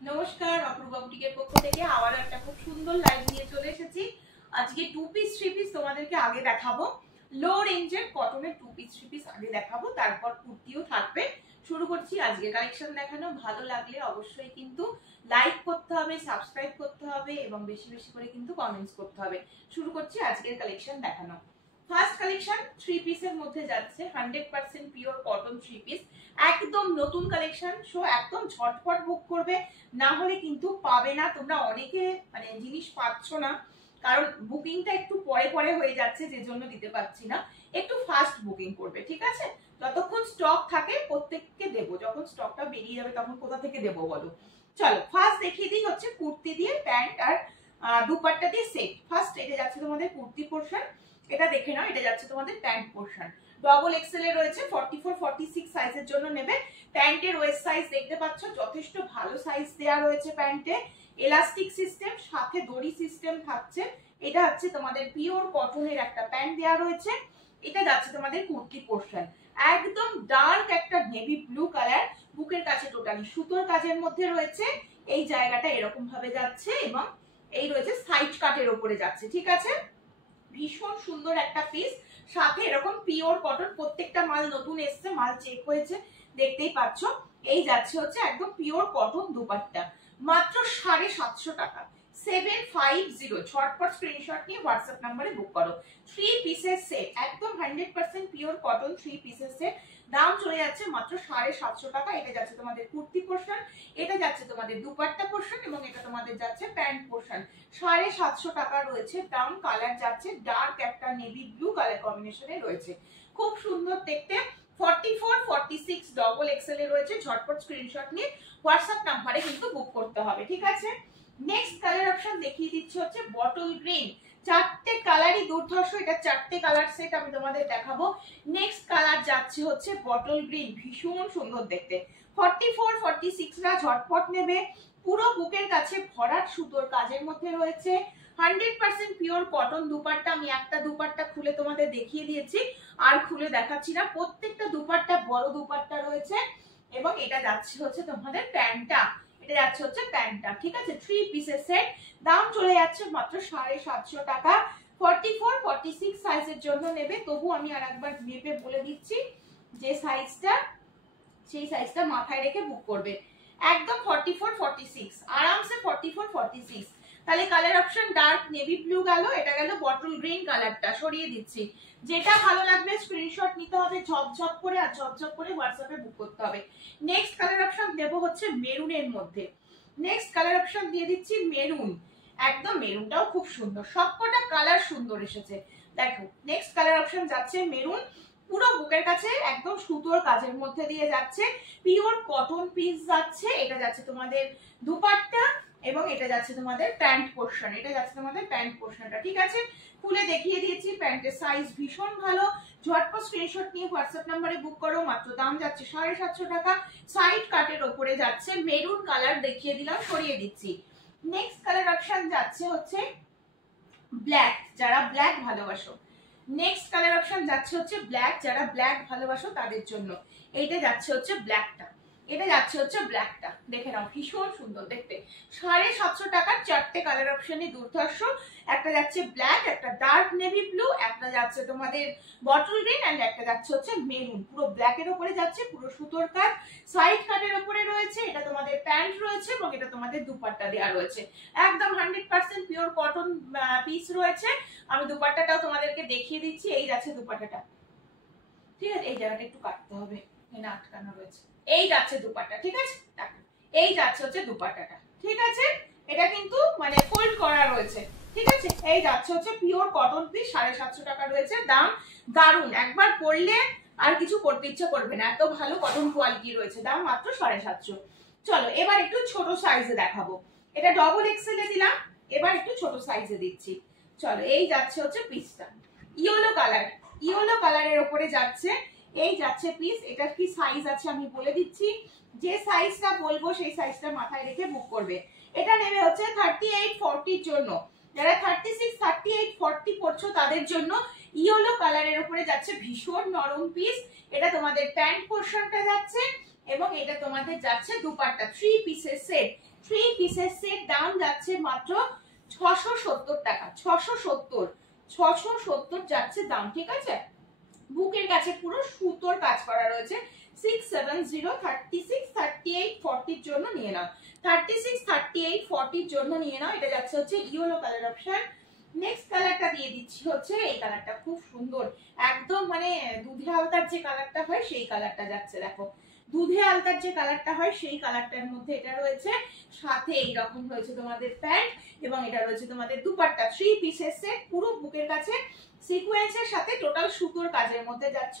নমস্কার, অপূর্বা বুটিকের পক্ষ থেকে আবারও একটা খুব সুন্দর লাইভ নিয়ে চলে এসেছি। আজকে টু পিস থ্রি পিস তোমাদেরকে আগে দেখাবো। লো রেঞ্জের কটনের টু পিস থ্রি পিস আগে দেখাবো, তারপর কুর্তিও থাকবে। শুরু করছি আজকে কালেকশন দেখানো। ভালো লাগলে অবশ্যই কিন্তু লাইক করতে হবে, সাবস্ক্রাইব করতে হবে এবং বেশি বেশি করে কিন্তু কমেন্টস করতে হবে। শুরু করছি আজকের কালেকশন দেখানো। ফার্স্ট কালেকশন থ্রি পিসের মধ্যে যাচ্ছে 100% পিওর কটন থ্রি পিস, একদম নতুন কালেকশন। সো একদম ঝটপট বুক করবে, না হলে কিন্তু পাবে না। তোমরা অনেকে মানে জিনিস পাচ্ছ না, কারণ বুকিংটা একটু পরে পরে হয়ে যাচ্ছে, যে জন্য দিতে পারছি না। একটু ফাস্ট বুকিং করবে, ঠিক আছে? যতক্ষণ স্টক থাকে প্রত্যেককে দেবো, যখন স্টকটা বেরিয়ে যাবে তখন কোথা থেকে দেবো বলো। চলো ফার্স্ট দেখিয়ে দিই হচ্ছে কুর্তি দিয়ে প্যান্ট আর দুপাট্টা দিয়ে সেট। ফার্স্ট এটা যাচ্ছে তোমাদের কুর্তি পোর্শন, এটা দেখে নাও। এটা যাচ্ছে তোমাদের প্যান্ট পোর্শন, ডবল এক্সেল এ রয়েছে। 44 46 সাইজের জন্য নেবে। প্যান্টের ওয়েস্ট সাইজ দেখতে পাচ্ছ, যথেষ্ট ভালো সাইজ দেওয়া রয়েছে প্যান্টে। এলাস্টিক সিস্টেম, সাথে দড়ি সিস্টেম থাকছে। এটা হচ্ছে তোমাদের পিওর কটনের একটা প্যান্ট দেওয়া রয়েছে। এটা যাচ্ছে তোমাদের কুর্তি পোর্শন, একদম ডার্ক একটা নেভি ব্লু কালার। বুকের কাছে টোটালি সুতোর কাজের মধ্যে রয়েছে। এই জায়গাটা এরকম ভাবে যাচ্ছে এবং এই রয়েছে সাইড কাটের ওপরে যাচ্ছে, ঠিক আছে? ভীষণ সুন্দর একটা পিস, সাথে এরকম পিওর কটন। প্রত্যেকটা মাল নতুন এসছে, মাল চেক হয়েছে, দেখতেই পাচ্ছ। এই যাচ্ছে হচ্ছে একদম পিওর কটন দুপাট্টা, মাত্র 750 টাকা। 750। ঝটপট স্ক্রিনশট নিয়ে হোয়াটসঅ্যাপ নাম্বারে বুক করো। থ্রি পিসের সেট, একদম 100% পিওর কটন থ্রি পিসের সেট। দাম চলে যাচ্ছে মাত্র 750 টাকা। এটা যাচ্ছে তোমাদের কুর্তি পোর্শন, এটা যাচ্ছে তোমাদের দুপাট্টা পোর্শন এবং এটা তোমাদের যাচ্ছে প্যান্ট পোর্শন। 750 টাকা রয়েছে দাম। কালার যাচ্ছে ডার্ক একটা নেভি ব্লু কালার কম্বিনেশনে রয়েছে, খুব সুন্দর দেখতে। 44 46 ডবল এক্সেল এ রয়েছে। ঝটপট স্ক্রিনশট নিয়ে হোয়াটসঅ্যাপ নাম্বারে কিন্তু বুক করতে হবে, ঠিক আছে? নেক্সট কালার অপশন দেখিয়ে দিচ্ছি হচ্ছে বটল গ্রিন। চারটে কালারই দুর্ধর্ষ, এটা চারটে কালার সেট আমি তোমাদের দেখাবো। নেক্সট কালার যাচ্ছে হচ্ছে বটল গ্রিন, ভীষণ সুন্দর দেখতে। 44 46 রা ঝটপট নেবে। পুরো বুকের কাছে ভরাট সুতোর কাজের মধ্যে রয়েছে। 100% পিওর কটন দুপাট্টা। আমি একটা দুপাট্টা খুলে তোমাদের দেখিয়ে দিয়েছি, আর খুলে দেখাচ্ছি না। প্রত্যেকটা দুপাট্টা বড় দুপাট্টা রয়েছে এবং এটা যাচ্ছে হচ্ছে তোমাদের প্যান্টটা। এটা যাচ্ছে হচ্ছে প্যান্টটা, ঠিক আছে? থ্রি পিসের সেট, দাম চলে যাচ্ছে মাত্র 750 টাকা। 44 46 সাইজের জন্য নেবে। তবু আমি আর একবার মেপে বলে দিচ্ছি যে সাইজটা, সেই সাইজটা মাথায় রেখে বুক করবে। একদম 44 46, আরামসে 44 46। তাহলে colour option dark navy blue গেল, এটা গেল বটল গ্রিন কালারটা। সরিয়ে দিচ্ছি, যেটা ভালো লাগবে স্ক্রিনশট নিতে হবে ঝপঝপ করে, আর ঝপঝপ করে হোয়াটসঅ্যাপে বুক করতে হবে। নেক্সট কালার অপশন দেবো হচ্ছে মেরুনের মধ্যে। নেক্সট কালার অপশন দিয়ে দিচ্ছি মেরুন, একদম মেরুনটাও খুব সুন্দর। সবকটা কালার সুন্দর এসেছে, দেখো। নেক্সট কালার অপশন যাচ্ছে মেরুন, পুরো বুকের কাছে একদম সুতোর কাজের মধ্যে দিয়ে যাচ্ছে। পিওর কটন পিস যাচ্ছে। এটা যাচ্ছে তোমাদের দুপাট্টা এবং এটা যাচ্ছে তোমাদের প্যান্ট পোর্শন। এটা যাচ্ছে তোমাদের প্যান্ট পোর্শনটা, ঠিক আছে? খুলে দেখিয়ে দিয়েছি। প্যান্টের সাইজ ভীষণ ভালো। ঝটপট স্ক্রিনশট নিয়ে হোয়াটসঅ্যাপ নাম্বারে বুক করো। মাত্র দাম যাচ্ছে 750 টাকা। সাইড কাটের ওপরে যাচ্ছে মেরুন কালার, দেখিয়ে দিলাম, সরিয়ে দিচ্ছি। নেক্সট কালার অপশন যাচ্ছে হচ্ছে ব্ল্যাক, যারা ব্ল্যাক ভালোবাসো। নেক্সট কালার অপশন যাচ্ছে হচ্ছে ব্ল্যাক, যারা ব্ল্যাক ভালোবাসো তাদের জন্য। এইটা যাচ্ছে হচ্ছে ব্ল্যাকটা, এটা যাচ্ছে হচ্ছে ব্ল্যাকটা। দেখে নাও, ভীষণ সুন্দর দেখতে। 750 টাকার চারটে কালার অপশনই দুর্ধর্ষ। একটা যাচ্ছে ব্ল্যাক, একটা ডার্ক নেভি ব্লু, একটা যাচ্ছে তোমাদের বটল গ্রিন, এন্ড একটা যাচ্ছে হচ্ছে মেরুন। পুরো ব্ল্যাকের উপরে যাচ্ছে, পুরো সুতোর কাজ, সাইড কাটের উপরে রয়েছে। এটা তোমাদের প্যান্ট রয়েছে এবং এটা তোমাদের দুপাট্টা দেওয়া রয়েছে। একদম 100% পিওর কটন পিস রয়েছে। আমি দুপাট্টাটাও তোমাদেরকে দেখিয়ে দিচ্ছি। এই যাচ্ছে দুপাট্টাটা, ঠিক আছে? এই জায়গাটা একটু কাটতে হবে, এখানে আটকানো রয়েছে। এই যাচ্ছে দুপাট্টা, ঠিক আছে? এই যাচ্ছে হচ্ছে দুপাট্টাটা, ঠিক আছে? এটা কিন্তু মানে ফোল্ড করা রয়েছে, ঠিক আছে? এই যাচ্ছে হচ্ছে পিওর কটন পিস, 750 টাকা রয়েছে দাম। দারুন, একবার পরলে আর কিছু করতে ইচ্ছে করবে না, এত ভালো কটন কোয়ালিটি রয়েছে। দাম মাত্র 750। চলো এবার একটু ছোট সাইজে দেখাবো। এটা ডবল এক্সেল এ দিলাম, এবার একটু ছোট সাইজে দিচ্ছি। চলো এই যাচ্ছে হচ্ছে পিসটা, ইয়েলো কালার, ইয়েলো কালারের উপরে যাচ্ছে। এই যাচ্ছে পিস। এটার কি সাইজ আছে আমি বলে দিচ্ছি, যে সাইজটা বলবো সেই সাইজটা মাথায় রেখে বুক করবে। এটা নেবে হচ্ছে 38 40 জন্য। যারা 36 38 40 পড়ছো তাদের জন্য ইয়েলো কালারের উপরে যাচ্ছে, ভীষণ নরম পিস। এটা তোমাদের প্যান্ট পোর্শনটা যাচ্ছে এবং এটা তোমাদের যাচ্ছে দুপাট্টা। থ্রি পিসের সেট, থ্রি পিসের সেট, দাম যাচ্ছে মাত্র 670 টাকা। 670 যাচ্ছে দাম, ঠিক আছে। বুকের কাছে পুরো সুতোর কাজ করা রয়েছে। 670 36 38 40 এর জন্য নিয়ে নাও, 36 38 40 এর জন্য নিয়ে নাও। এটা যাচ্ছে হচ্ছে ইয়েলো কালার অপশন। নেক্সট কালারটা দিয়ে দিচ্ছি হচ্ছে এই কালারটা, খুব সুন্দর, একদম মানে দুধে আলতার যে কালারটা হয় সেই কালারটা যাচ্ছে। দেখো দুধে আলতার যে কালারটা হয় সেই কালারটার মধ্যে এটা রয়েছে, সাথে এইরকম রয়েছে তোমাদের প্যান্ট এবং এটা রয়েছে তোমাদের দুপাট্টা। থ্রি পিসের সেট, পুরো বুকের কাছে সিকোয়েন্সের সাথে টোটাল সুতোর কাজের মধ্যে যাচ্ছ,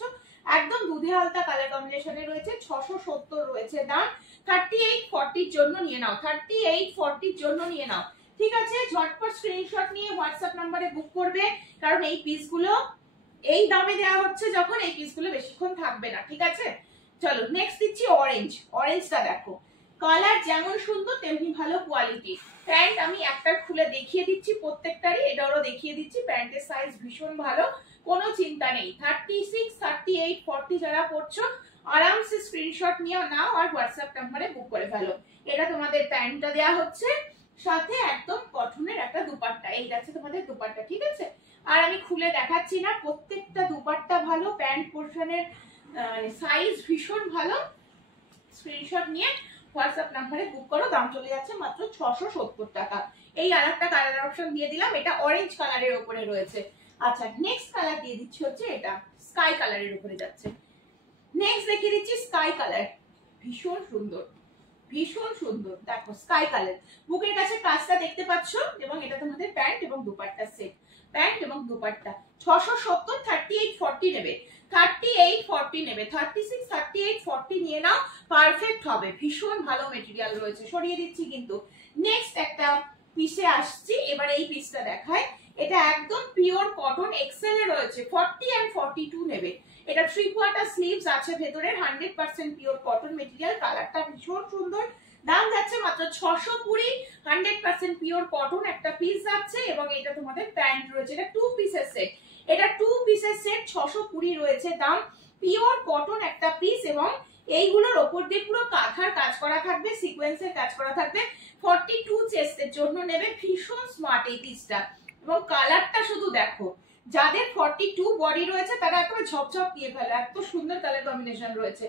একদম দুধে আলতা কালার কম্বিনেশনে রয়েছে। 670 রয়েছে দাম। 38 40 এর জন্য নিয়ে নাও, 38 40 এর জন্য নিয়ে নাও, ঠিক আছে। ঝটপট স্ক্রিনশট নিয়ে হোয়াটসঅ্যাপ নম্বরে বুক করবে, কারণ এই পিসগুলো এই দামে দেওয়া হচ্ছে যখন, এই পিসগুলো বেশিক্ষণ থাকবে না, ঠিক আছে। চলো নেক্সট দিচ্ছি অরেঞ্জ। অরেঞ্জটা দেখো, কালার যেমন সুন্দর তেমনি ভালো কোয়ালিটি। প্যান্ট আমি একটা খুলে দেখিয়ে দিচ্ছি প্রত্যেকটারই, এটাও দেখিয়ে দিচ্ছি। প্যান্টের সাইজ ভীষণ ভালো, কোনো চিন্তা নেই। 36 38 40 যারা পড়ছো আরামসে স্ক্রিনশট নিয়ে নাও আর হোয়াটসঅ্যাপ নাম্বারে বুক করে ফেলো। এটা তোমাদের প্যান্টটা দেওয়া হচ্ছে, সাথে একদম কটনের একটা দুপাট্টা। এই যাচ্ছে তোমাদের দুপাট্টা, ঠিক আছে। আর আমি খুলে দেখাচ্ছি না, প্রত্যেকটা দুপাট্টা ভালো, প্যান্ট পোর্শনের সাইজ ভীষণ ভালো। স্ক্রিনশট নিয়ে হোয়াটসঅ্যাপ নাম্বারে বুক করো, দাম চলে যাচ্ছে মাত্র 670 টাকা। এই আরেকটা কালার অপশন দিয়ে দিলাম, এটা অরেঞ্জ কালারের উপরে রয়েছে। আচ্ছা নেক্সট কালার দিয়ে দিচ্ছি হচ্ছে এটা স্কাই কালারের উপরে যাচ্ছে। নেক্সট দেখিয়ে দিচ্ছি স্কাই কালার, ভীষণ সুন্দর, ভীষণ সুন্দর। দেখো স্কাই কালার, বুকের কাছে কাজটা দেখতে পাচ্ছ, এবং এটা তোমাদের প্যান্ট এবং দুপাট্টা সেট, প্যান্ট এবং দুপাট্টা। 670 38 40 নেবে, 38 40 নেবে, 36 38 40 নিয়ে নাও, পারফেক্ট হবে। ভীষণ ভালো মেটেরিয়াল রয়েছে, সরিয়ে দিচ্ছি কিন্তু। নেক্সট একটা পিসে আসছি, এবার এই পিসটা দেখায়। এটা একদম পিওর কটন এক্সেল এ রয়েছে, 40 and 42 নেবে। এটা 3/4 স্লিভস আছে ভেতরের, 100% পিওর কটন মেটেরিয়াল। কালারটা ভীষণ সুন্দর, দাম যাচ্ছে মাত্র 620। 100% পিওর কটন একটা পিস যাচ্ছে, এবং এটা তোমাদের প্যান্ট রয়েছে। এটা 2 পিসের সেট, এটা 2 পিসের সেট, 620 রয়েছে দাম। পিওর কটন একটা পিস, এবং এইগুলোর ওপর দিয়ে পুরো কাঁথার কাজ করা থাকবে, সিকোয়েন্সের কাজ করা থাকবে। 42 চেস্টের জন্য নেবে। ভীষণ স্মার্ট এই পিসটা, এবং কালারটা শুধু দেখো, যাদের 42 বডি রয়েছে তারা একেবারে ঝপঝপ দিয়ে ফেলে, এত সুন্দর কালার কম্বিনেশন রয়েছে,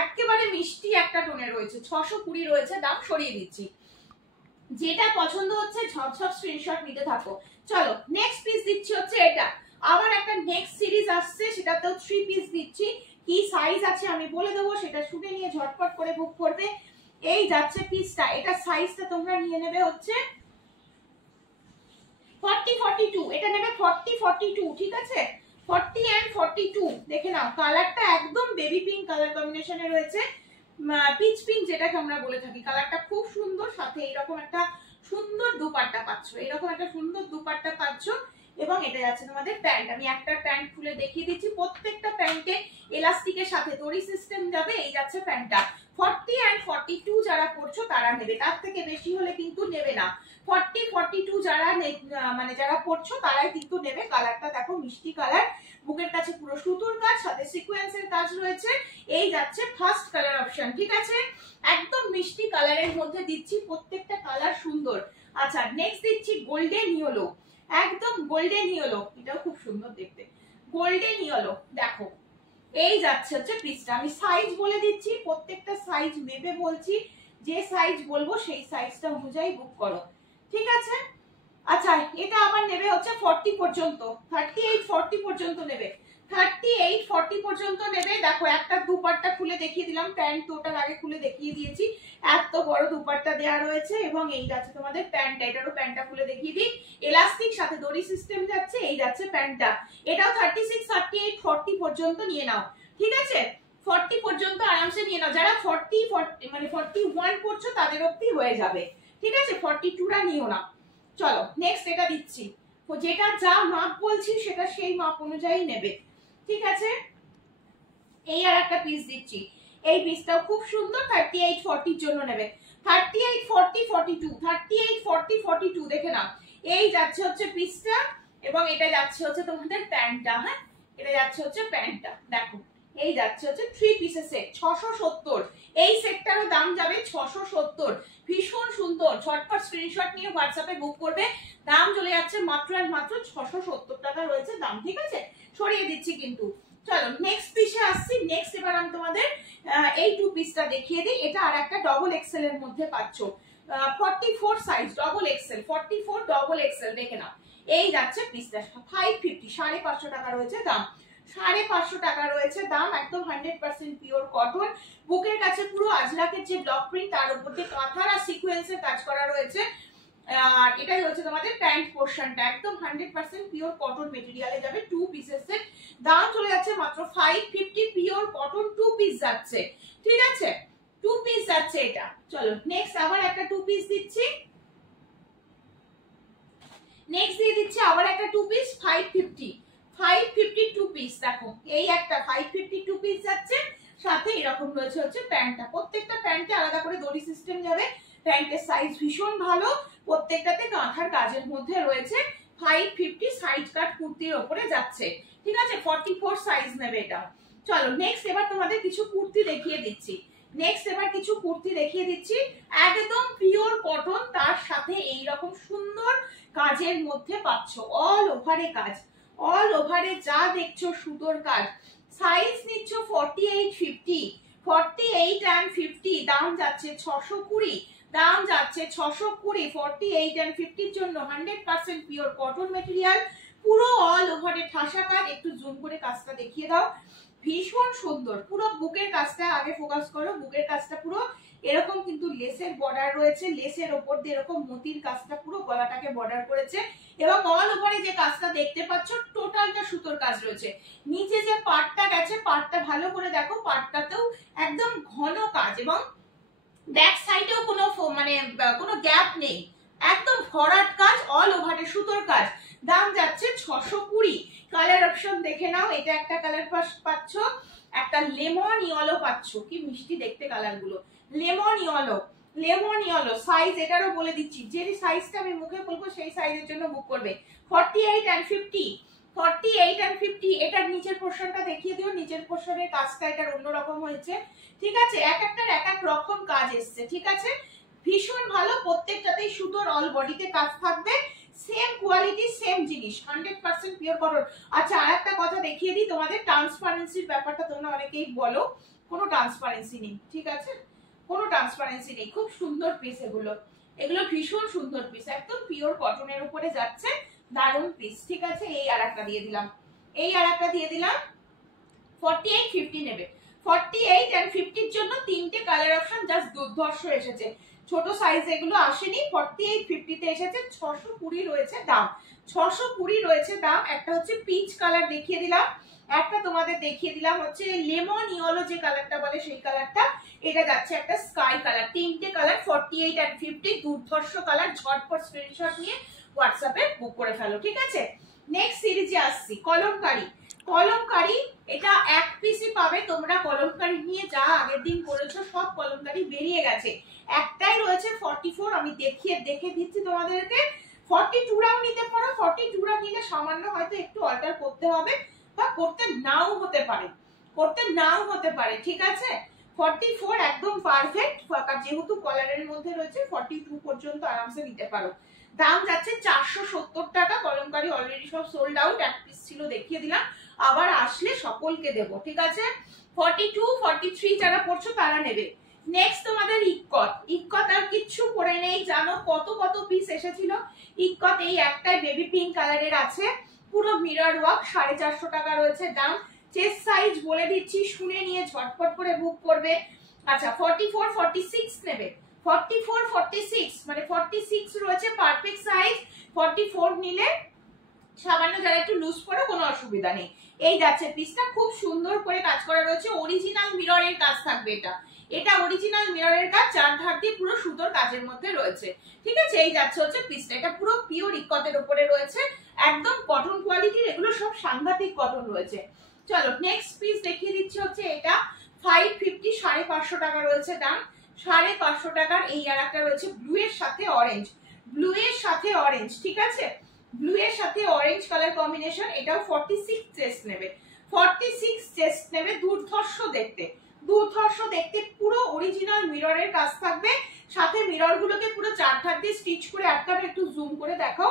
একেবারে মিষ্টি একটা টোনে রয়েছে। 620 রয়েছে দাম, সরিয়ে দিচ্ছি। যেটা পছন্দ হচ্ছে ঝপঝপ স্ক্রিনশট নিতে থাকো। চলো নেক্সট পিস দিচ্ছি হচ্ছে এটা, আবার একটা নেক্সট সিরিজ আসছে, সেটাতেও 3 পিস দিচ্ছি। কি সাইজ আছে আমি বলে দেবো, সেটা শুনে নিয়ে ঝটপট করে বুক করবে। এই যাচ্ছে পিসটা, এটা সাইজটা তোমরা নিয়ে নেবে হচ্ছে 40 42, এটা নেবে 40 42, ঠিক আছে। 40 and 42 দেখে নাও, কালারটা একদম বেবি পিঙ্ক কালার কম্বিনেশনে রয়েছে, পিচ পিঙ্ক যেটাকে আমরা বলে থাকি। কালারটা খুব সুন্দর, সাথে এরকম একটা সুন্দর দুপাট্টা পাচ্ছ, এরকম একটা সুন্দর দুপাট্টা পাচ্ছ। এবং এটা যাচ্ছে তোমাদের প্যান্ট। আমি একটা প্যান্ট খুলে দেখিয়ে দিচ্ছি, প্রত্যেকটা প্যান্টে এলাস্টিকের সাথে দড়ি সিস্টেম যাবে। এই যাচ্ছে প্যান্টটা। 40 and 42 যারা পড়ছো তারা নেবে, তার থেকে বেশি হলে কিন্তু নেবে না। 40 42 যারা মানে যারা পড়ছো তারাই কিন্তু নেবে। কালারটা দেখো মিষ্টি কালার, বুকের কাছে পুরো সুতোর কাজ, সাথে সিকোয়েন্সের কাজ রয়েছে। এই যাচ্ছে ফার্স্ট কালার অপশন, ঠিক আছে। একদম মিষ্টি কালারের মধ্যে দিচ্ছি, প্রত্যেকটা কালার সুন্দর। আচ্ছা নেক্সট দিচ্ছি গোল্ডেন ইয়েলো, একদম গোল্ডেন ইয়েলো, এটাও খুব সুন্দর দেখতে। গোল্ডেন ইয়েলো দেখো, এই যাচ্ছে হচ্ছে পিসটা। আমি সাইজ বলে দিচ্ছি, প্রত্যেকটা সাইজ ভেবে বলছি, যে সাইজ বলবো সেই সাইজটা অনুযায়ী বুক করো, ঠিক আছে। আচ্ছা এটা আবার নেবে হচ্ছে 40 পর্যন্ত, 38 40 পর্যন্ত নেবে, 38 40 পর্যন্ত নেবে। দেখো একটা দুপাট্টা খুলে দেখিয়ে দিলাম, প্যান্ট তো ওটার আগে খুলে দেখিয়ে দিয়েছি। এত বড় দুপাট্টা দেওয়া রয়েছে, এবং এই যাচ্ছে তোমাদের প্যান্টটা, এটারও প্যান্টটা খুলে দেখিয়ে দিই। এলাস্টিক সাথে দড়ি সিস্টেম যাচ্ছে। এই যাচ্ছে প্যান্টটা, এটাও 36 38 40 পর্যন্ত নিয়ে নাও, ঠিক আছে। 40 পর্যন্ত আরামসে নিয়ে নাও, যারা 40 মানে 41 পড়ছো তাদের অবধি হয়ে যাবে, ঠিক আছে। 42টা নিও না। চলো নেক্সট এটা দিচ্ছি, যেটা যা মাপ বলছি সেটা সেই মাপ অনুযায়ী নেবে, ঠিক আছে। এই আর একটা পিস দিচ্ছি, এই পিসটাও খুব সুন্দর, 38 40 জন্য নেবে। 38 40 42, 38 40 42 দেখে নাও। এই যাচ্ছে হচ্ছে পিসটা, এবং এটা যাচ্ছে হচ্ছে তোমাদের প্যান্টটা। হ্যাঁ এটা যাচ্ছে হচ্ছে প্যান্টটা, দেখো এই যাচ্ছে হচ্ছে 3 পিসের সেট 670। এই সেটটারও দাম যাবে 670। ভীষণ সুন্দর, ঝটপট স্ক্রিনশট নিয়ে হোয়াটসঅ্যাপে বুক করবে। দাম চলে যাচ্ছে মাত্র আর মাত্র 670 টাকা রয়েছে দাম, ঠিক আছে? সরিয়ে দিচ্ছি কিন্তু। চলো নেক্সট পিসে আসছি। নেক্সট এবার আমি তোমাদের এই 2 পিসটা দেখিয়ে দিই। এটা আর একটা ডবল এক্সেল এর মধ্যে পাচ্ছ, 44 size double XL, 44 double XL, দেখে নাও। এই যাচ্ছে পিসটা 550, 550 টাকা রয়েছে দাম, 550 টাকা রয়েছে দাম। একদম 100% পিওর কটন, বুকের কাছে পুরো আজরাকের যে ব্লক প্রিন্ট, তার উপর দিয়ে কাঁথার আর সিকোয়েন্সের কাজ করা রয়েছে। আর এটাই হচ্ছে তোমাদের প্যান্ট পোরশনটা, একদম 100% পিওর কটন মেটেরিয়ালে যাবে। 2 পিসের সেট, দাম চলে যাচ্ছে মাত্র 550। পিওর কটন 2 পিস যাচ্ছে, ঠিক আছে? 2 পিস যাচ্ছে এটা। চলো নেক্সট আবার একটা 2 পিস দিচ্ছি। নেক্সট দিয়ে দিচ্ছি আবার একটা 2 পিস 550 2 পিস। দেখো এই একটা 550 2 পিস যাচ্ছে, সাথে এরকম রয়েছে হচ্ছে প্যান্টটা। প্রত্যেকটা প্যান্টে আলাদা করে দড়ি সিস্টেম যাবে। প্যান্টের সাইজ ভীষণ ভালো, প্রত্যেকটাতে কাঁথার কাজের মধ্যে রয়েছে। 550 সাইড কাট কুর্তির উপরে যাচ্ছে, ঠিক আছে? 44 সাইজ নেবে এটা। চলো নেক্সট এবার তোমাদের কিছু কুর্তি দেখিয়ে দিচ্ছি। একদম পিওর কটন, তার সাথে এই রকম সুন্দর কাজের মধ্যে পাচ্ছ, অল ওভারে কাজ, অল ওভারে যা দেখছো সুতোর কাজ। সাইজ নিচ্ছ 48 50, 48 and 50, দাম যাচ্ছে 620, দাম যাচ্ছে 620। 48 and 50 এর জন্য 100% পিওর কটন মেটেরিয়াল, পুরো অল ওভারে ঠাসা কাজ। একটু জুম করে কাজটা দেখিয়ে দাও, ভীষণ সুন্দর। পুরো বুকের কাজটা আগে ফোকাস করো, বুকের কাজটা পুরো এরকম কিন্তু লেসের বর্ডার রয়েছে, লেসের ওপর দিয়ে এরকম মতির কাজটা পুরো গলাটাকে বর্ডার করেছে, এবং অল ওভারে যে কাজটা দেখতে পাচ্ছ টোটালটা সুতোর কাজ রয়েছে। নিচে যে পাটটা গেছে, পাটটা ভালো করে দেখো, পাটটাতেও একদম ঘন কাজ, এবং ব্যাক সাইডেও কোনো গ্যাপ নেই, একদম ভরাট কাজ, অল ওভারে সুতোর কাজ। দাম যাচ্ছে 620। কালার অপশন দেখে নাও, এটা একটা কালার পাচ্ছ, একটা লেমন ইয়েলো পাচ্ছ, কি মিষ্টি দেখতে কালার গুলো, লেমন ইয়েলো সাইজ এটারও বলে দিচ্ছি, যে সাইজটা আমি মুখে বলবো সেই সাইজের জন্য বুক করবে। 48 and 50, 48 and 50। এটার নিচের পোরশনটা দেখিয়ে দিও, নিচের পোরশনের কাজটা এটার অন্যরকম হয়েছে, ঠিক আছে? এক একটার এক এক রকম কাজ এসছে, ঠিক আছে? ভীষণ ভালো, প্রত্যেকটাতেই সুতোর অল বডিতে কাজ থাকবে, সেম কোয়ালিটি সেম জিনিস, 100% পিওর কটন। আচ্ছা আর একটা কথা দেখিয়ে দিই তোমাদের, ট্রান্সপারেন্সির ব্যাপারটা তোমরা অনেকেই বলো, কোনো ট্রান্সপারেন্সি নেই, ঠিক আছে? কোনো ট্রান্সপারেন্সি নেই। খুব সুন্দর পিস এগুলো, এগুলো ভীষণ সুন্দর পিস, একদম পিওর কটনের উপরে যাচ্ছে, দারুণ পিস, ঠিক আছে? এই আর একটা দিয়ে দিলাম, 48 50 নেবে। 48 and 50 এর জন্য তিনটে কালার অপশন জাস্ট দুর্ধর্ষ এসেছে, ছোট সাইজ এগুলো আসেনি। 48 50 তে এসেছে, 620 রয়েছে দাম, 620 রয়েছে দাম। একটা হচ্ছে পিচ কালার দেখিয়ে দিলাম, একটা তোমাদের দেখিয়ে দিলাম হচ্ছে লেমন ইয়েলো যে কালারটা বলে সেই কালারটা, এটা যাচ্ছে একটা স্কাই কালার। তিনটে কালার 48 and 50, দুর্ধর্ষ কালার। ঝটপট স্ক্রিনশট নিয়ে হোয়াটসঅ্যাপে বুক করে ফেলো, ঠিক আছে? নেক্সট সিরিজে আসছি, কলমকারী। এটা এক পিসই পাবে তোমরা। কলমকারী নিয়ে যা আগের দিন করেছো সব কলমকারী বেরিয়ে গেছে, একটাই রয়েছে 44। আমি দেখে দিচ্ছি তোমাদেরকে, 42রাও নিতে পারো। 42রা নিলে সামান্য হয়তো একটু অল্টার করতে হবে, বা করতে নাও হতে পারে, ঠিক আছে? 44 একদম পারফেক্ট, যেহেতু কলারের মধ্যে রয়েছে 42 পর্যন্ত আরামসে নিতে পারো। দাম যাচ্ছে 470 টাকা। কলমকারী অলরেডি সব সোল্ড আউট, এক পিস ছিল দেখিয়ে দিলাম, আবার আসলে সকলকে দেব, ঠিক আছে? 42 43 যারা পড়ছো তারা নেবে। নেক্সট তোমাদের ইক্কত আর কিচ্ছু পরে নেই, জানো কত পিস এসেছিল। ইক্কত এই একটাই বেবি পিঙ্ক কালারের আছে, পুরো মিরর ওয়ার্ক, 450 টাকা রয়েছে দাম। চেস্ট সাইজ বলে দিচ্ছি, শুনে নিয়ে ঝটপট করে বুক করবে। আচ্ছা 44 46 নেবে, 44 46 মানে 46 রয়েছে পারফেক্ট সাইজ। 44 নিলে সামান্য যারা একটু লুজ পড়ো কোনো অসুবিধা নেই। এই যাচ্ছে পিসটা, খুব সুন্দর করে কাজ করা রয়েছে, অরিজিনাল মিররের কাজ থাকবে। এটা অরিজিনাল মিররের কাজ, চার ধার দিয়ে পুরো সুতোর কাজের মধ্যে রয়েছে, ঠিক আছে? এই যাচ্ছে হচ্ছে পিসটা, এটা পুরো পিওর ইক্কতের উপরে রয়েছে, একদম কটন কোয়ালিটির, এগুলো সব সাংঘাতিক কটন রয়েছে। চলো নেক্সট পিস দেখিয়ে দিচ্ছি হচ্ছে এটা 550, 550 টাকা রয়েছে দাম, 550 টাকার। এই আর একটা রয়েছে ব্লু এর সাথে অরেঞ্জ, ঠিক আছে? ব্লু এর সাথে অরেঞ্জ কালার কম্বিনেশন, এটাও 46 চেস্ট নেবে। 46 চেস্ট নেবে, দুর্ধর্ষ দেখতে, দুর্ধর্ষ দেখতে, পুরো অরিজিনাল মিররের কাজ থাকবে, সাথে মিরর গুলোকে পুরো চার ধার দিয়ে স্টিচ করে আটকানো, একটু জুম করে দেখো।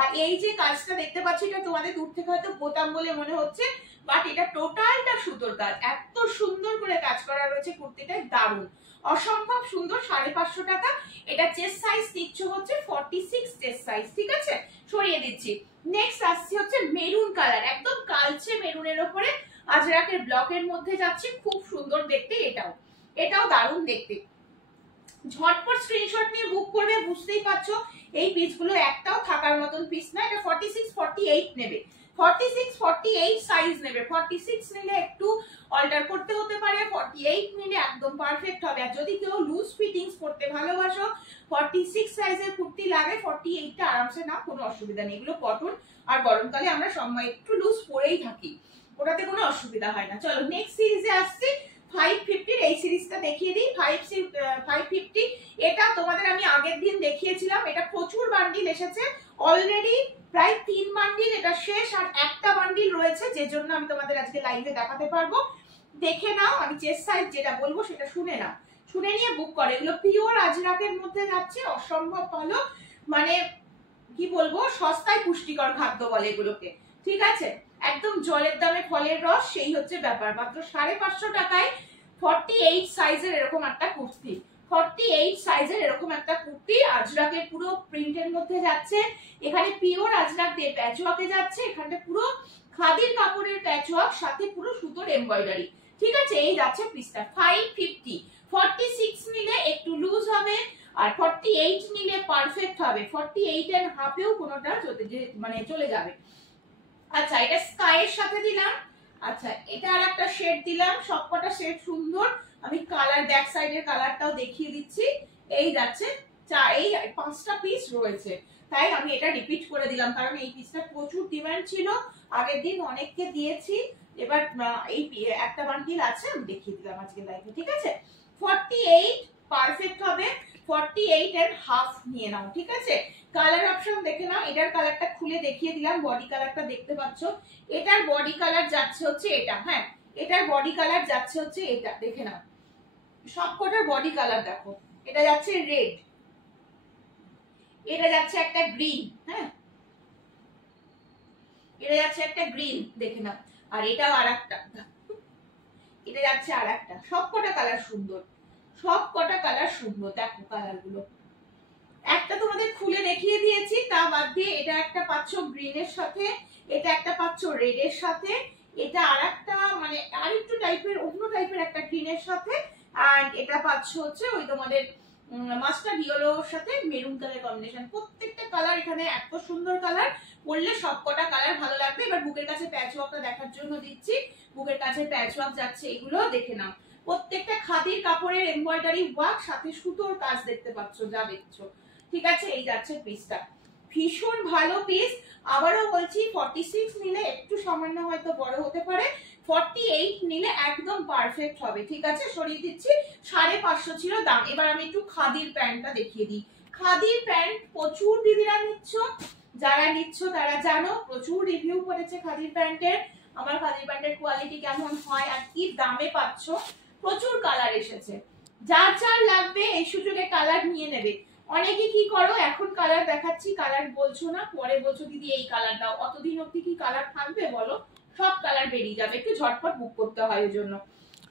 আর এই যে কাজটা দেখতে পাচ্ছি এটা তোমাদের দূর থেকে হয়তো বোতাম বলে মনে হচ্ছে, বাট এটা টোটালটা সুতোর কাজ, এত সুন্দর করে কাজ করা রয়েছে কুর্তিটা, দারুণ, অসম্ভব সুন্দর। 550 টাকা। এটা চেস্ট সাইজ নিচ্ছ হচ্ছে 46 চেস্ট সাইজ, ঠিক আছে, সরিয়ে দিচ্ছি। নেক্সট আসছে হচ্ছে মেরুন কালার, একদম কালচে মেরুনের উপরে আজরাকের ব্লকের মধ্যে যাচ্ছে, খুব সুন্দর দেখতে, এটাও দারুণ দেখতে। ঝটপট স্ক্রিনশট নিয়ে বুক করবে, বুঝতেই পারছো এই পিসগুলো একটাও থাকার মতন পিস না। এটা 46 48 নেবে, 46 48 সাইজ নেবে। 46 নিলে একটু অল্টার করতে হতে পারে, 48 নিলে একদম পারফেক্ট হবে। আর যদি কেউ লুজ ফিটিংস পড়তে ভালোবাসো, 46 সাইজের কুর্তি লাগে, 48টা আরামসে না, কোনো অসুবিধা নেই। এগুলো কটন, আর গরমকালে আমরা সময় একটু লুজ পরেই থাকি, ওটাতে কোনো অসুবিধা হয় না। চলো নেক্সট সিরিজে আসছি, 550 এই সিরিজটা দেখিয়ে দিই। 550 এটা তোমাদের আমি আগের দিন দেখিয়েছিলাম, এটা প্রচুর বান্ডিল এসেছে অলরেডি, প্রায় 3 বান্ডিল এটা শেষ, আর একটা বান্ডিল রয়েছে, যে জন্য আমি তোমাদের আজকে লাইভে দেখাতে পারবো। দেখে নাও, আমি চেস্ট সাইজ যেটা বলবো সেটা শুনে নাও, শুনে নিয়ে বুক করে। এগুলো পিওর আজরাকের মধ্যে যাচ্ছে, অসম্ভব ভালো, মানে কি বলবো, সস্তায় পুষ্টিকর খাদ্য বলে এগুলোকে, ঠিক আছে, একদম জলের দামে ফলের রস, সেই হচ্ছে ব্যাপার। মাত্র 550 টাকায় 48 সাইজের এরকম একটা কুর্তি, 48 সাইজের এরকম একটা কুর্তি আজরাকের পুরো প্রিন্টের মধ্যে যাচ্ছে। এখানে পিওর আজরাক দিয়ে প্যাচওয়ার্কে যাচ্ছে, এখানটা পুরো খাদির কাপড়ের প্যাচওয়ার্ক, সাথে পুরো সুতোর এমব্রয়ডারি, ঠিক আছে। এই যাচ্ছে পিসটা 550। 46 নিলে একটু লুজ হবে, আর 48 নিলে পারফেক্ট হবে, 48 এন্ড হাফেও কোনোটা মানে চলে যাবে। আচ্ছা, এটা স্কাইয়ের সাথে দিলাম, আচ্ছা এটা আর একটা শেড দিলাম, সবকটা শেড সুন্দর। আমি কালার ব্যাক সাইডের কালারটাও দেখিয়ে দিচ্ছি। এই যাচ্ছে এই 5টা পিস রয়েছে, তাই আমি এটা রিপিট করে দিলাম, কারণ এই পিসটা প্রচুর ডিমান্ড ছিল, আগের দিন অনেককে দিয়েছি, এবার এই একটা বান্ডিল আছে, আমি দেখিয়ে দিলাম আজকে লাইভে, ঠিক আছে। 48 পারফেক্ট হবে, 48 এর হাফ নিয়ে নাও, ঠিক আছে। কালার অপশন দেখে নাও, এটার কালারটা খুলে দেখিয়ে দিলাম, বডি কালারটা দেখতে পাচ্ছ, এটার বডি কালার যাচ্ছে হচ্ছে এটা, হ্যাঁ এটার বডি কালার যাচ্ছে হচ্ছে এটা, দেখে নাও সবকটার বডি কালার দেখো, এটা যাচ্ছে রেড, এটা যাচ্ছে একটা গ্রিন, হ্যাঁ এটা যাচ্ছে একটা গ্রিন, দেখে নাও, আর এটাও আরেকটা, এটা যাচ্ছে আরেকটা, সবকটা কালার সুন্দর, সবকটা কালার সুন্দর, দেখো কালার গুলো, একটা তোমাদের খুলে দেখিয়ে দিয়েছি, তা বাদ দিয়ে এটা একটা পাচ্ছ গ্রিনের সাথে, এটা একটা পাচ্ছ রেডের সাথে, এটা আরেকটা মানে আরেকটু টাইপের অন্য টাইপের একটা গ্রিনের সাথে, আর এটা পাচ্ছ হচ্ছে ওই তোমাদের মাস্টার্ড ইয়েলোর সাথে মেরুন কালার কম্বিনেশন। প্রত্যেকটা কালার এখানে এত সুন্দর কালার, পরলে সবকটা কালার ভালো লাগবে। এবার বুকের কাছে প্যাচওয়ার্কটা দেখার জন্য দিচ্ছি, বুকের কাছে প্যাচওয়ার্ক যাচ্ছে, এগুলো দেখে নাও, প্রত্যেকটা খাদির কাপড়ের এমব্রয়ডারি ওয়ার্ক, সাথে সুতোর কাজ দেখতে পাচ্ছ, যা দেখছো, ঠিক আছে। এই যাচ্ছে পিসটা, ভীষণ ভালো পিস। আবারও বলছি 46 নিলে একটু সামান্য হয়তো বড় হতে পারে, 48 নিলে একদম পারফেক্ট হবে, ঠিক আছে। সরিয়ে দিচ্ছি, 550 ছিল দাম। এবার আমি একটু খাদির প্যান্টটা দেখিয়ে দিই। খাদির প্যান্ট প্রচুর দিদিরা নিচ্ছ, যারা নিচ্ছ তারা জানো, প্রচুর রিভিউ করেছে খাদির প্যান্টের, আমার খাদির প্যান্টের কোয়ালিটি কেমন হয় আর কি দামে পাচ্ছ। প্রচুর কালার এসেছে, যার যার লাগবে এই সুযোগে কালার নিয়ে নেবে। অনেকে কি করো, এখন কালার দেখাচ্ছি, কালার বলছো না, পরে বলছো দিদি এই কালার দাও, অতদিন অব্দি কি কালার থাকবে বলো, সব কালার বেরিয়ে যাবে, একটু ঝটপট বুক করতে হয় ওই জন্য।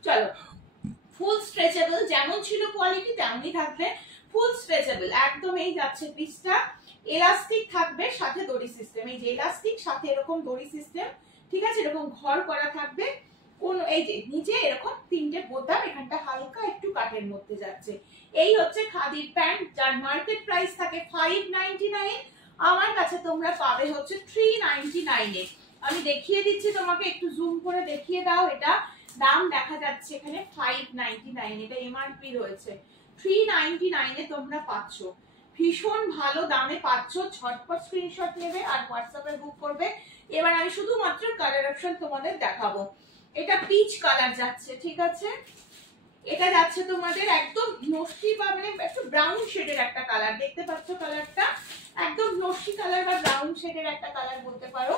চলো, ফুল স্ট্রেচেবল, যেমন ছিল কোয়ালিটি তেমনই থাকবে, ফুল স্ট্রেচেবল একদম। এই যাচ্ছে পিসটা, এলাস্টিক থাকবে, সাথে দড়ি সিস্টেম, এই যে এলাস্টিক সাথে এরকম দড়ি সিস্টেম, ঠিক আছে, এরকম ঘর করা থাকবে, কোন এই যে নিচে এরকম 3টে বোতাম, এখানটা হালকা একটু কাটের মধ্যে যাচ্ছে। এই হচ্ছে খাদির প্যান্ট, যার মার্কেট প্রাইস থাকে 599, আমার কাছে তোমরা পাবে হচ্ছে 399 এ। আমি দেখিয়ে দিচ্ছি তোমাকে, একটু জুম করে দেখিয়ে দাও, এটা দাম দেখা যাচ্ছে এখানে 599, এটা এমআরপি রয়েছে, 399 এ তোমরা পাচ্ছ, ভীষণ ভালো দামে পাচ্ছ। ঝটপট স্ক্রিনশট নেবে আর হোয়াটসঅ্যাপে বুক করবে। এবার আমি শুধুমাত্র কালার অপশন তোমাদের দেখাবো। এটা পিচ কালার যাচ্ছে, ঠিক আছে, এটা যাচ্ছে তোমাদের একদম নস্যি বা মানে একটু ব্রাউন শেডের একটা কালার, দেখতে পাচ্ছ কালারটা একদম নস্যি কালার বা ব্রাউন শেডের একটা কালার বলতে পারো।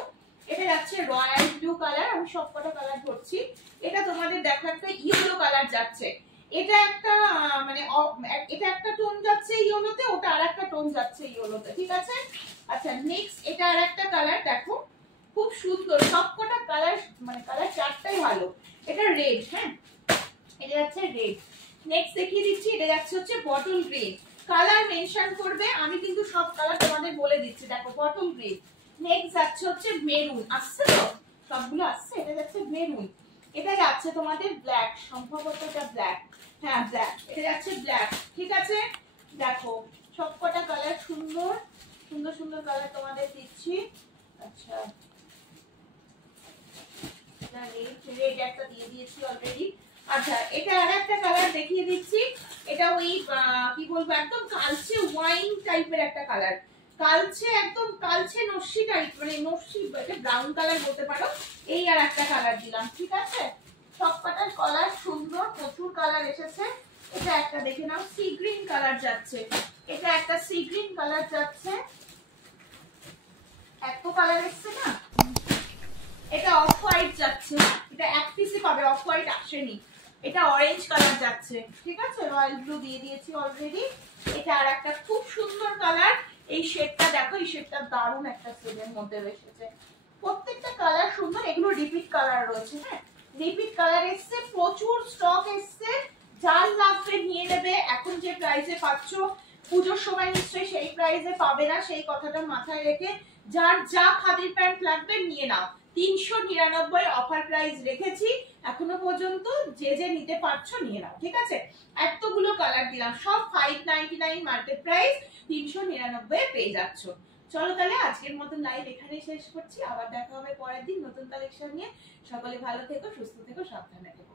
এটা যাচ্ছে রয়্যাল ব্লু কালার, আমি সবকটা কালার ধরছি। এটা তোমাদের দেখো একটা ইয়েলো কালার যাচ্ছে, এটা একটা মানে এটা একটা টোন যাচ্ছে ইয়েলোতে, ওটা আরেকটা টোন যাচ্ছে ইয়েলোতে, ঠিক আছে। আচ্ছা নেক্সট এটা আরেকটা কালার দেখো, খুব সুন্দর সবকটা কালার, মানে কালার চারটাই ভালো। এটা রেড, হ্যাঁ এটা যাচ্ছে রেড। নেক্সট দেখিয়ে দিচ্ছি, এটা যাচ্ছে হচ্ছে বটল গ্রিন। কালার মেনশন করবে, আমি কিন্তু সব কালার তোমাদের বলে দিচ্ছি। দেখো বটল গ্রিন। নেক্সট যাচ্ছে হচ্ছে মেরুন, আসছে তো সবগুলো আসছে। এটা যাচ্ছে মেরুন, এটা যাচ্ছে তোমাদের ব্ল্যাক, সম্ভবত এটা ব্ল্যাক, হ্যাঁ ব্ল্যাক, এটা যাচ্ছে ব্ল্যাক, ঠিক আছে। দেখো সবকটা কালার সুন্দর সুন্দর সুন্দর কালার তোমাদের দিচ্ছি। আচ্ছা রেড একটা দিয়ে দিয়েছি অলরেডি। আচ্ছা এটা আরেকটা কালার দেখিয়ে দিচ্ছি, এটা ওই কি বলবো একদম কালচে ওয়াইন টাইপের একটা কালার, কালচে একদম কালচে নস্যি টাইপ, মানে নস্যি এটা ব্রাউন কালার বলতে পারো। এই আর একটা কালার দিলাম, ঠিক আছে। সবকটার কালার সুন্দর, প্রচুর কালার এসেছে। এটা একটা দেখে নাও সি গ্রিন কালার যাচ্ছে, এটা একটা সি গ্রিন কালার যাচ্ছে, এত কালার এসছে না। এটা অফ হোয়াইট যাচ্ছে, এটা এক পিসে পাবে, অফ হোয়াইট আসেনি। এটা অরেঞ্জ কালার যাচ্ছে, ঠিক আছে, রয়্যাল ব্লু দিয়ে দিয়েছি অলরেডি। এটা আর একটা খুব সুন্দর কালার, এই শেডটা দেখো, এই শেডটা দারুণ একটা শেডের মধ্যে এসেছে। প্রত্যেকটা কালার সুন্দর, এগুলো রিপিট কালার রয়েছে, হ্যাঁ রিপিট কালার এসছে, প্রচুর স্টক এসছে। যার লাগবে নিয়ে নেবে, এখন যে প্রাইসে পাচ্ছ পুজোর সময় নিশ্চয়ই সেই প্রাইসে পাবে না, সেই কথাটা মাথায় রেখে যার যা খাদির প্যান্ট লাগবে নিয়ে নাও। 399 অফার প্রাইস রেখেছি এখনো পর্যন্ত, যে যে নিতে পারছো নিয়ে নাও, ঠিক আছে। এতগুলো কালার দিলাম, সব 599 মার্কেট প্রাইস, 399 পেয়ে যাচ্ছ। চলো তাহলে আজকের মতো লাইভ এখানেই শেষ করছি, আবার দেখা হবে পরের দিন নতুন কালেকশন নিয়ে। সকলে ভালো থেকো, সুস্থ থেকো, সাবধানে থেকো।